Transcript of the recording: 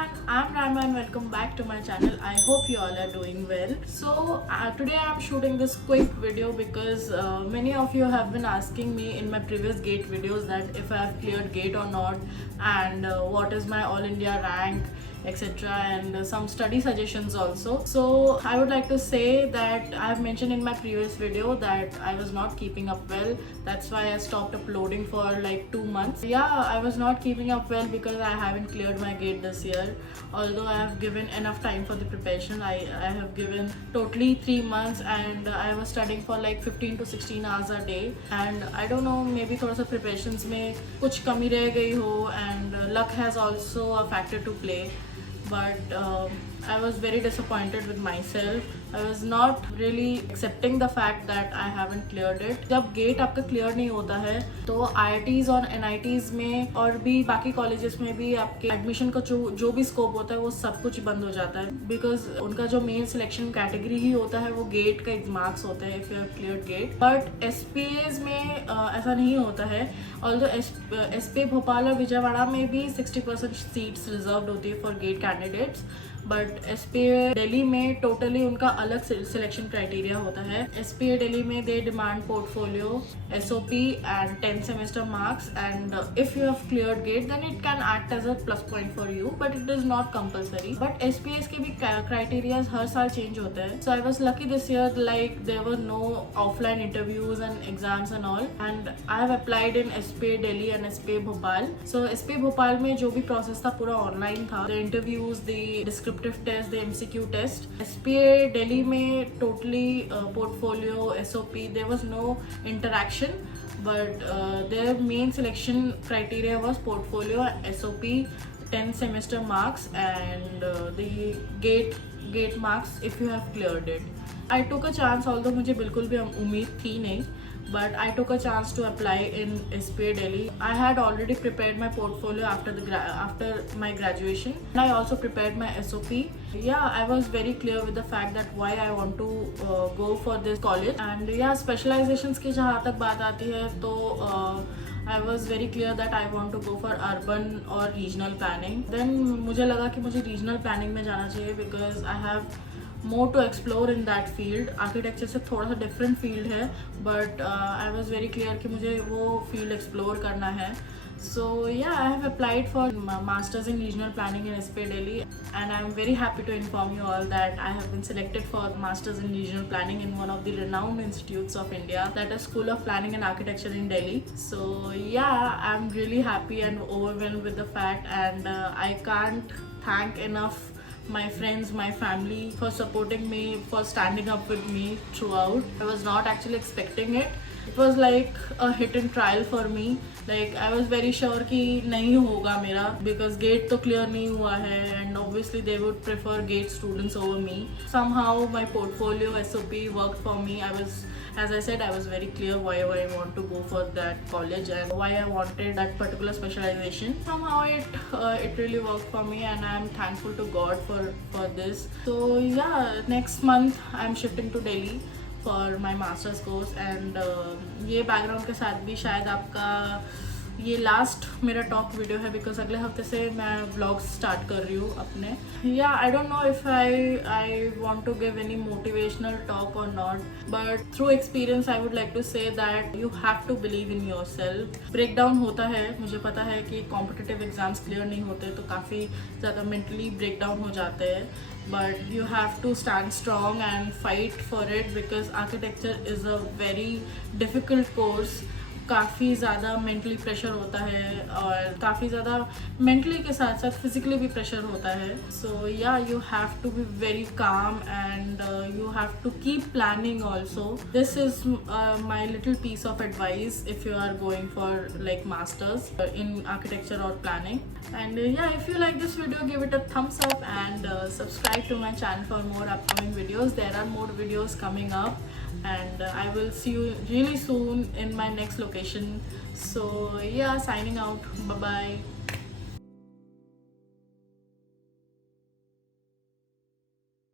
everyone, I'm Rama and welcome back to my channel. I hope you all are doing well. So today I'm shooting this quick video because many of you have been asking me in my previous GATE videos that if I have cleared GATE or not, and what is my all India rank, etc., and some study suggestions also. So I would like to say that I have mentioned in my previous video that I was not keeping up well. That's why I stopped uploading for like 2 months. Yeah, I was not keeping up well because I haven't cleared my GATE this year. Although I have given enough time for the preparation, I have given totally 3 months, and I was studying for like 15 to 16 hours a day. And I don't know, maybe थोड़ा सा preparations में कुछ कमी रह गई हो, and luck has also a factor to play. But I was very disappointed with myself. I was not really accepting the fact that I haven't cleared it. जब gate आपका क्लियर नहीं होता है तो IITs और NITs में और भी बाकी कॉलेजेस में भी आपके एडमिशन का जो भी स्कोप होता है वो सब कुछ बंद हो जाता है, बिकॉज उनका जो मेन सिलेक्शन कैटेगरी ही होता है वो गेट का मार्क्स होता है if you have cleared GATE. But SPAs में ऐसा नहीं होता है. ऑल्दो SPA भोपाल और विजयवाड़ा में भी 60% सीट्स रिजर्व होती है for get candidates, but SPA Delhi में टोटली उनका अलग सिलेक्शन क्राइटेरिया होता है. SPA दिल्ली में they demand portfolio, SOP and 10 semester marks, and if you have cleared GATE then it can act as a plus point for you, but it is not compulsory. But SPAs के भी criterias हर साल change होते हैं. So I was lucky this year, like there were no offline interviews and exams and all, and I have applied in SPA Delhi and SPA Bhopal. So SPA Bhopal में जो भी process था पूरा ऑनलाइन था. The interviews, the descriptive test, the MCQ test. SPA Delhi में totally portfolio, SOP, there was no interaction, but their main selection criteria was portfolio, SOP, 10 semester marks, and the gate marks if you have cleared it. I took a chance, although मुझे बिल्कुल भी उम्मीद थी नहीं, but I took a chance to apply in SPA Delhi. I had already prepared my portfolio after my graduation, and I also prepared my SOP. Yeah, I was very clear with the fact that why I want to go for this college. And yeah, specializations की जहाँ तक बात आती है तो I was very clear that I want to go for urban or regional planning. Then मुझे लगा कि मुझे regional planning में जाना चाहिए because I have more to explore in that field. Architecture से थोड़ा सा डिफरेंट फील्ड है, but I was very clear कि मुझे वो फील्ड एक्सप्लोर करना है. So yeah, I have applied for Masters in Regional Planning in SPA Delhi, and I am very happy to inform you all that I have been selected for Masters in Regional Planning in one of the renowned institutes of India, that is School of Planning and Architecture in Delhi. So yeah, I am really happy and overwhelmed with the fact, and I can't thank enough my friends, my family for supporting me, for standing up with me throughout. I was not actually expecting it. It was like a hit and trial for me. Like I was very sure कि नहीं होगा मेरा, because gate तो clear नहीं हुआ है, and obviously they would prefer gate students over me. Somehow my portfolio, SOP worked for me. As I said, I was very clear why I want to go for that college and why I wanted that particular specialization. Somehow it really worked for me, and I am thankful to God for this. So yeah, next month I am shifting to Delhi for my master's course, and ये background के साथ भी शायद आपका ये last मेरा talk video है, because अगले हफ्ते से मैं व्लॉग्स स्टार्ट कर रही हूँ अपने. या I don't know if I want to give any motivational talk और not, but through experience I would like to say that you have to believe in yourself. Break down होता है, मुझे पता है कि कॉम्पिटिटिव एग्जाम्स क्लियर नहीं होते तो काफ़ी ज़्यादा मेंटली ब्रेक डाउन हो जाते हैं, but you have to stand strong and fight for it, because architecture is a very difficult course. काफ़ी ज़्यादा मेंटली प्रेशर होता है, और काफ़ी ज़्यादा मेंटली के साथ साथ फिजिकली भी प्रेशर होता है. So yeah, you have to be very calm, and you have to keep planning also. This is my little piece of advice if you are going for like masters in architecture और planning. And yeah, if you like this video, give it a thumbs up, and subscribe to my channel for more upcoming videos. There are more videos coming up, and I will see you really soon in my next location. So yeah, signing out. Bye bye.